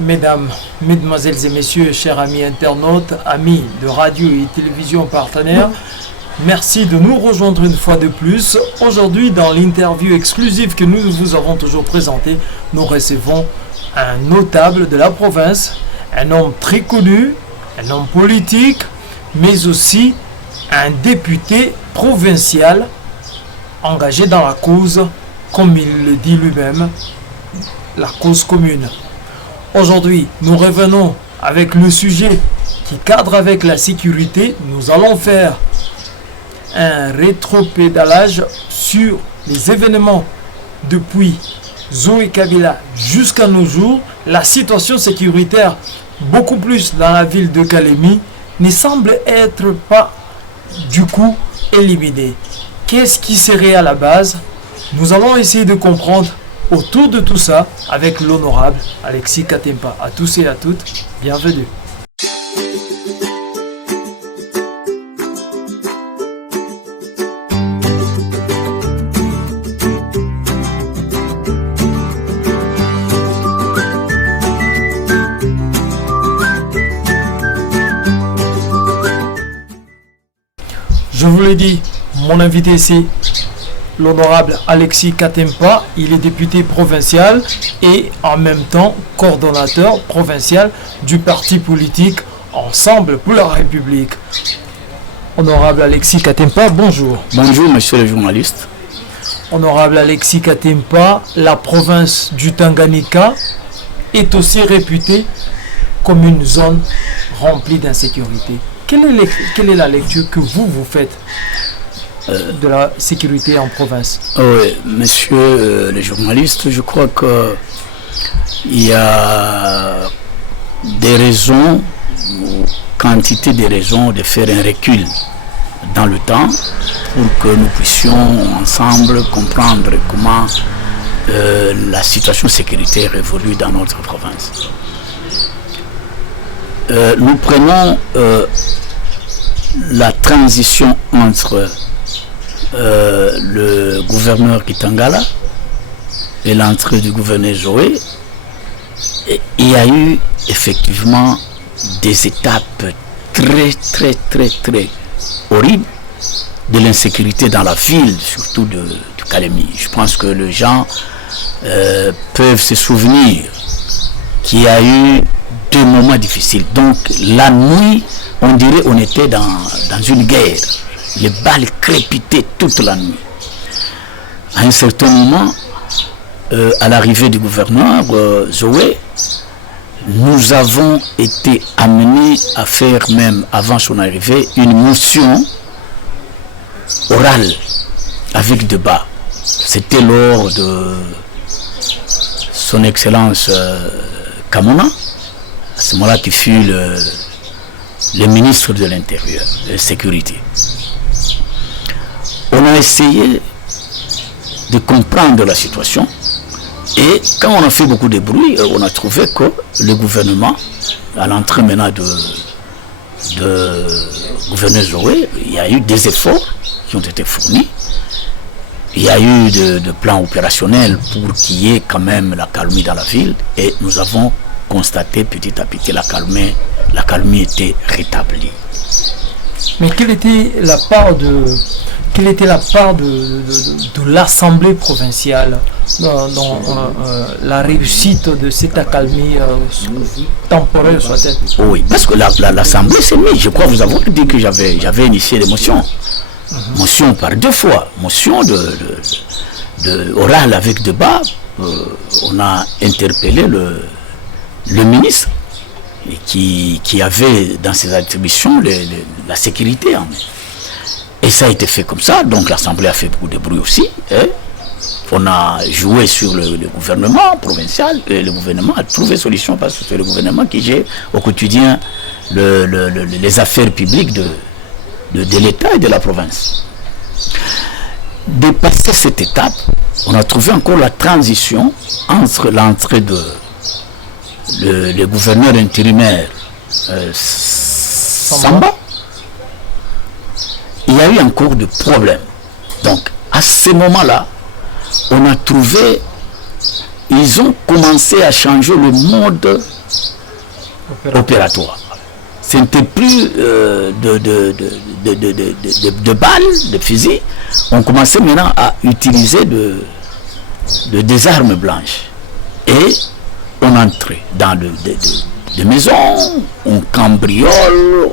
Mesdames, Mesdemoiselles et Messieurs, chers amis internautes, amis de radio et télévision partenaires, merci de nous rejoindre une fois de plus. Aujourd'hui, dans l'interview exclusive que nous vous avons toujours présentée, nous recevons un notable de la province, un homme très connu, un homme politique, mais aussi un député provincial engagé dans la cause, comme il le dit lui-même, la cause commune. Aujourd'hui, nous revenons avec le sujet qui cadre avec la sécurité. Nous allons faire un rétropédalage sur les événements depuis Zoé Kabila jusqu'à nos jours. La situation sécuritaire, beaucoup plus dans la ville de Kalemi, ne semble être pas du coup éliminée. Qu'est-ce qui serait à la base? Nous allons essayer de comprendre autour de tout ça avec l'honorable Alexis Katempa. À tous et à toutes, bienvenue. Je vous l'ai dit, mon invité ici, l'honorable Alexis Katempa, il est député provincial et en même temps coordonnateur provincial du parti politique Ensemble pour la République. Honorable Alexis Katempa, bonjour. Bonjour monsieur le journaliste. Honorable Alexis Katempa, la province du Tanganyika est aussi réputée comme une zone remplie d'insécurité. Quelle est la lecture que vous faites de la sécurité en province? Oui, monsieur le journaliste, je crois qu'il y a des raisons, ou quantité de raisons de faire un recul dans le temps pour que nous puissions ensemble comprendre comment la situation sécuritaire évolue dans notre province. Nous prenons la transition entre le gouverneur Kitangala et l'entrée du gouverneur Zoé. Et il y a eu effectivement des étapes très horribles de l'insécurité dans la ville, surtout du Kalemi. Je pense que les gens peuvent se souvenir qu'il y a eu deux moments difficiles. Donc la nuit, on dirait on était dans une guerre. Les balles crépitaient toute la nuit. À un certain moment, à l'arrivée du gouverneur Zoé, nous avons été amenés à faire, même avant son arrivée, une motion orale avec débat. C'était lors de son excellence Kamona, à ce moment-là qui fut le ministre de l'Intérieur, de la Sécurité. On a essayé de comprendre la situation et quand on a fait beaucoup de bruit, on a trouvé que le gouvernement, à l'entrée maintenant de gouverneur Zoé, il y a eu des efforts qui ont été fournis. Il y a eu de plans opérationnels pour qu'il y ait quand même la calmie dans la ville et nous avons constaté petit à petit la calmie était rétablie. Mais quelle était la part de l'Assemblée provinciale dans la réussite de cette accalmie temporaire soit-elle? Oui, parce que l'Assemblée s'est mise. Je crois vous avoir dit que j'avais initié des motions. Motion par deux fois. Motion de orale avec débat. On a interpellé le ministre qui avait dans ses attributions la sécurité en main. Et ça a été fait comme ça, donc l'Assemblée a fait beaucoup de bruit aussi. On a joué sur le gouvernement provincial, et le gouvernement a trouvé solution parce que c'est le gouvernement qui gère au quotidien les affaires publiques de l'État et de la province. Dépasser cette étape, on a trouvé encore la transition entre l'entrée de le gouverneur intérimaire Samba. Il y a eu encore de problèmes. Donc, à ce moment-là, on a trouvé, ils ont commencé à changer le mode opératoire. Ce n'était plus de balles, de fusils. On commençait maintenant à utiliser des armes blanches. Et on entrait dans des maisons, on cambriole,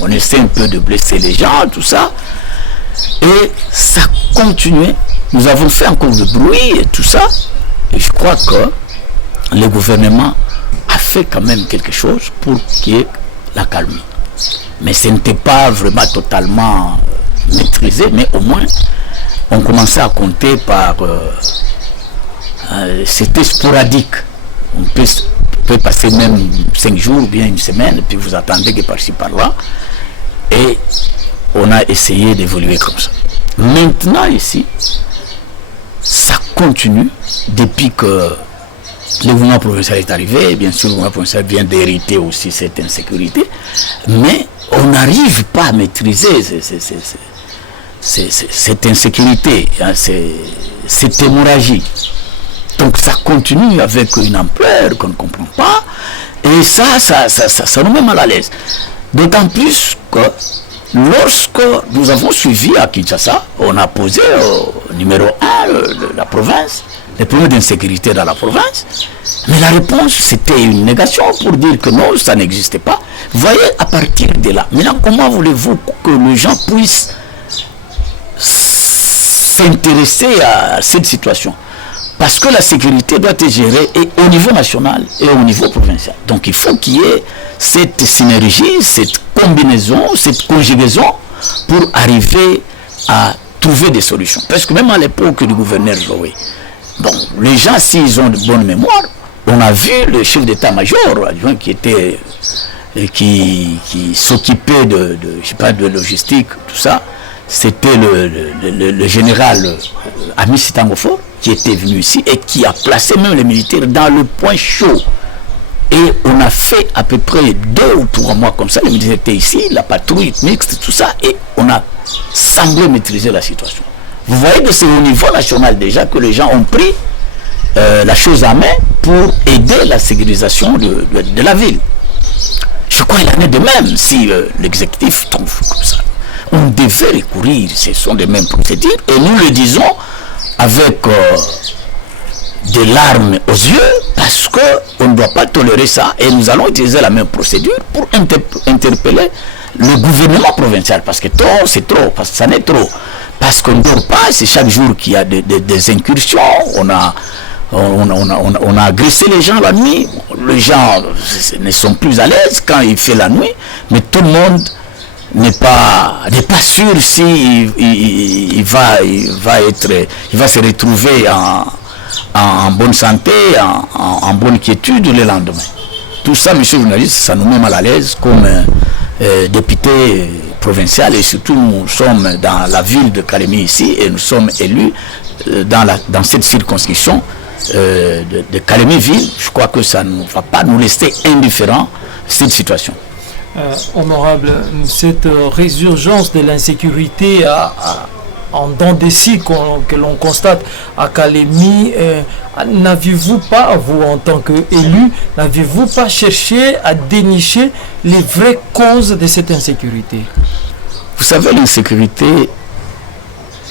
on essaie un peu de blesser les gens, tout ça. Et ça continuait. Nous avons fait encore du bruit et tout ça. Et je crois que le gouvernement a fait quand même quelque chose pour qu'il y ait la calmie. Mais ce n'était pas vraiment totalement maîtrisé, mais au moins on commençait à compter par... c'était sporadique. On peut passer même 5 jours ou bien une semaine, et puis vous attendez que par-ci par-là. Et on a essayé d'évoluer comme ça. Maintenant ici, ça continue depuis que le gouvernement provincial est arrivé. Bien sûr, le gouvernement provincial vient d'hériter aussi cette insécurité, mais on n'arrive pas à maîtriser cette insécurité, hein, cette hémorragie. Donc ça continue avec une ampleur qu'on ne comprend pas, et ça nous met mal à l'aise. D'autant plus que lorsque nous avons suivi à Kinshasa, on a posé au numéro 1 la province, les problèmes d'insécurité dans la province, mais la réponse c'était une négation pour dire que non, ça n'existait pas. Vous voyez, à partir de là, maintenant comment voulez-vous que les gens puissent s'intéresser à cette situation? Parce que la sécurité doit être gérée et au niveau national et au niveau provincial. Donc il faut qu'il y ait cette synergie, cette combinaison, cette conjugaison pour arriver à trouver des solutions. Parce que même à l'époque du gouverneur Joé, bon, les gens, s'ils ont de bonne mémoire, on a vu le chef d'état-major adjoint qui s'occupait de logistique, tout ça. C'était le général Ami Sitangofo qui était venu ici et qui a placé même les militaires dans le point chaud. Et on a fait à peu près 2 ou 3 mois comme ça, les militaires étaient ici, la patrouille mixte, tout ça, et on a semblé maîtriser la situation. Vous voyez que c'est au niveau national déjà que les gens ont pris la chose en main pour aider la sécurisation de la ville. Je crois qu'il en est de même si l'exécutif tombe comme ça. On devait recourir, ce sont les mêmes procédures, et nous le disons avec des larmes aux yeux, parce qu'on ne doit pas tolérer ça, et nous allons utiliser la même procédure pour interpeller le gouvernement provincial, parce que trop, c'est trop, parce que ça n'est trop, parce qu'on ne dort pas, c'est chaque jour qu'il y a des incursions, on a agressé les gens la nuit, les gens ne sont plus à l'aise quand il fait la nuit, mais tout le monde n'est pas sûr si il va se retrouver en bonne santé, en bonne quiétude le lendemain. Tout ça, monsieur le journaliste, ça nous met mal à l'aise comme député provincial, et surtout nous sommes dans la ville de Kalemi ici et nous sommes élus dans cette circonscription de Kalemi-Ville. Je crois que ça ne va pas nous laisser indifférents cette situation. Honorable, cette résurgence de l'insécurité en dents de scie que l'on constate à Kalemi, n'aviez-vous pas, vous en tant qu'élu, n'aviez-vous pas cherché à dénicher les vraies causes de cette insécurité? Vous savez, l'insécurité,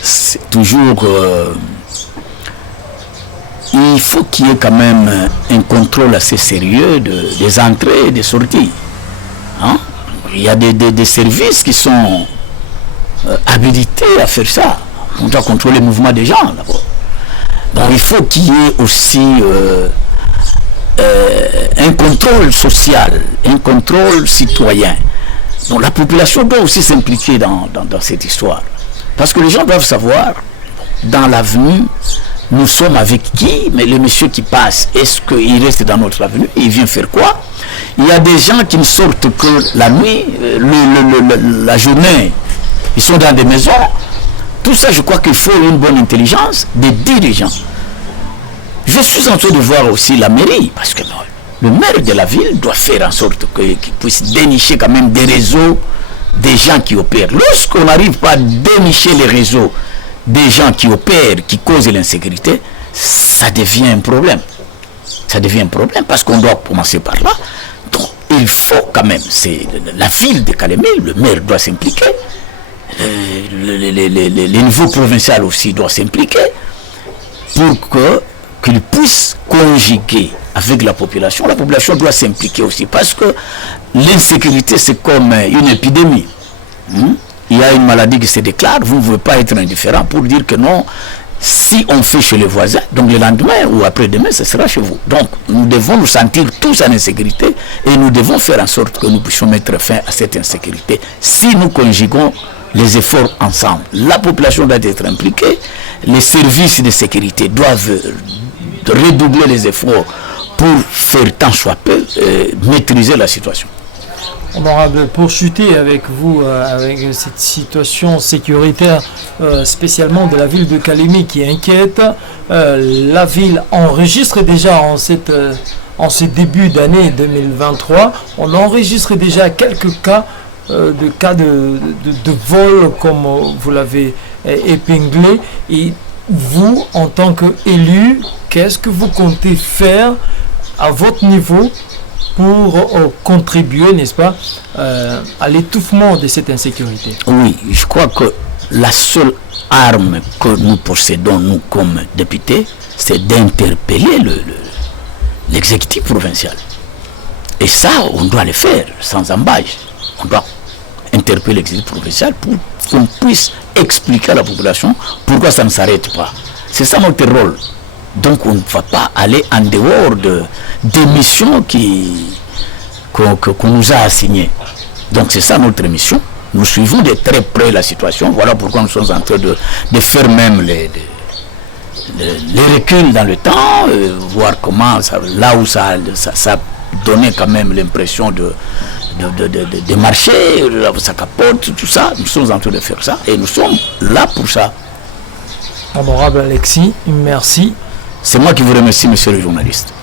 c'est toujours... il faut qu'il y ait quand même un contrôle assez sérieux des entrées et des sorties. Hein? Il y a des services qui sont habilités à faire ça. On doit contrôler le mouvement des gens d'abord. Donc il faut qu'il y ait aussi un contrôle social, un contrôle citoyen. Donc la population doit aussi s'impliquer dans cette histoire. Parce que les gens doivent savoir, dans l'avenue, nous sommes avec qui, mais le monsieur qui passe, est-ce qu'il reste dans notre avenue? Il vient faire quoi? Il y a des gens qui ne sortent que la nuit, la journée, ils sont dans des maisons. Tout ça, je crois qu'il faut une bonne intelligence des dirigeants. Je suis en train de voir aussi la mairie, parce que le maire de la ville doit faire en sorte qu'il puisse dénicher quand même des réseaux des gens qui opèrent. Lorsqu'on n'arrive pas à dénicher les réseaux des gens qui opèrent, qui causent l'insécurité, ça devient un problème. ça devient un problème parce qu'on doit commencer par là. Donc, il faut quand même, c'est la ville de Kalemie, le maire doit s'impliquer, les niveaux provinciaux aussi doivent s'impliquer pour qu'ils puissent conjuguer avec la population. La population doit s'impliquer aussi parce que l'insécurité c'est comme une épidémie. Il y a une maladie qui se déclare, vous ne pouvez pas être indifférent pour dire que non, si on fait chez les voisins, donc le lendemain ou après-demain, ce sera chez vous. Donc nous devons nous sentir tous en insécurité et nous devons faire en sorte que nous puissions mettre fin à cette insécurité si nous conjuguons les efforts ensemble. La population doit être impliquée, les services de sécurité doivent redoubler les efforts pour faire tant soit peu maîtriser la situation. Honorable, pour chuter avec vous, avec cette situation sécuritaire, spécialement de la ville de Kalemie qui inquiète, la ville enregistre déjà en ce début d'année 2023, on enregistre déjà quelques cas de vol comme vous l'avez épinglé. Et vous, en tant qu'élu, qu'est-ce que vous comptez faire à votre niveau pour contribuer, n'est-ce pas, à l'étouffement de cette insécurité? Oui, je crois que la seule arme que nous possédons, nous, comme députés, c'est d'interpeller l'exécutif provincial. Et ça, on doit le faire sans embâche. On doit interpeller l'exécutif provincial pour qu'on puisse expliquer à la population pourquoi ça ne s'arrête pas. C'est ça notre rôle. Donc on ne va pas aller en dehors des missions qu'on nous a assignées. Donc c'est ça notre mission. Nous suivons de très près la situation. Voilà pourquoi nous sommes en train de faire même les reculs dans le temps, voir comment, là où ça donnait quand même l'impression de marcher, là où ça capote, tout ça. Nous sommes en train de faire ça et nous sommes là pour ça. Honorable Alexis, merci. C'est moi qui vous remercie, monsieur le journaliste.